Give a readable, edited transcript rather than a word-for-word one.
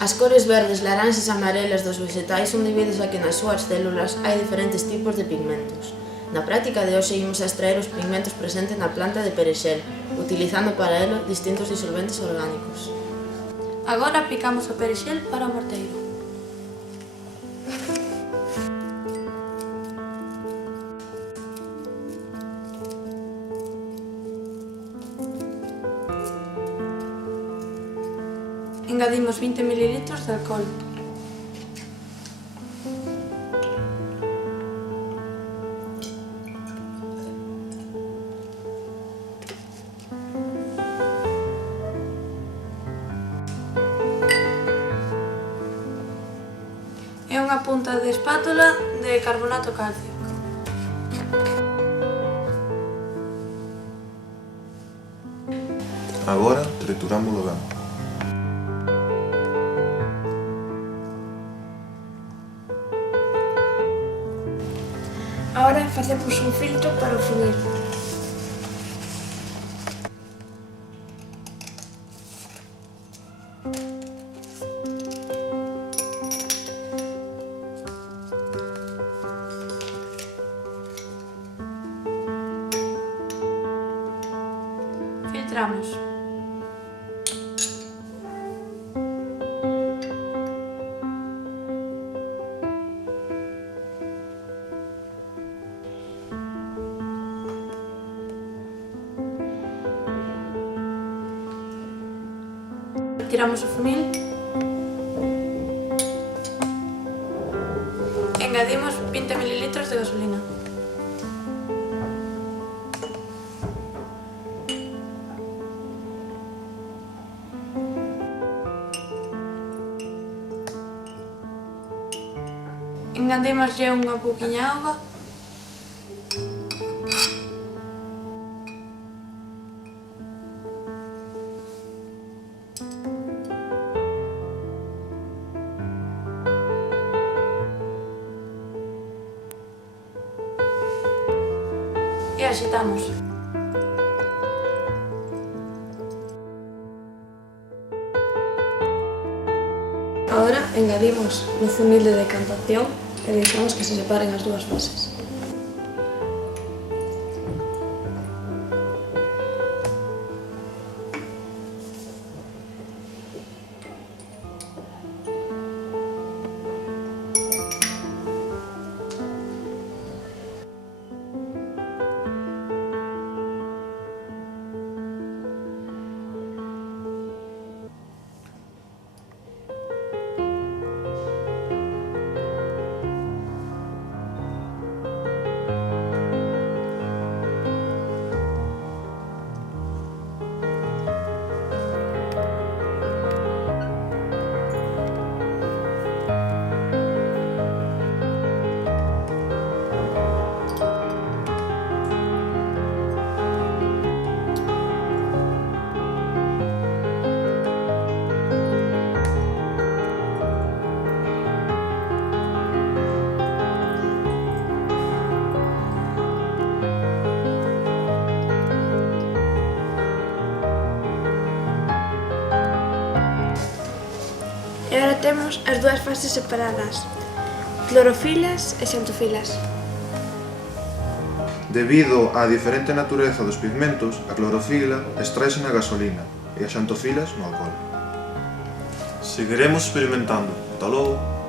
As cores verdes, laranxas e amarelas dos vegetais son debidas a que nas súas células hai diferentes tipos de pigmentos. Na práctica de hoxe imos a extraer os pigmentos presentes na planta de perexel, utilizando para elo distintos disolventes orgánicos. Agora picamos o perexel para o morteiro. Engadimos 20 ml de alcohol. E unha punta de espátula de carbonato cálcico. Agora triturámolo ben. Agora facemos un filtro para o funil. Filtramos. Retiramos o funil. Engadimos 20 ml de gasolina. Engadimos unha pouquiña auga. E axitamos. Agora engadimos no funil de decantación e deixamos que se separen as dúas fases. E agora temos as dúas fases separadas, clorofilas e xantofilas. Debido á diferente natureza dos pigmentos, a clorofila extraese na gasolina e as xantofilas no alcohol. Seguiremos experimentando. Ata logo!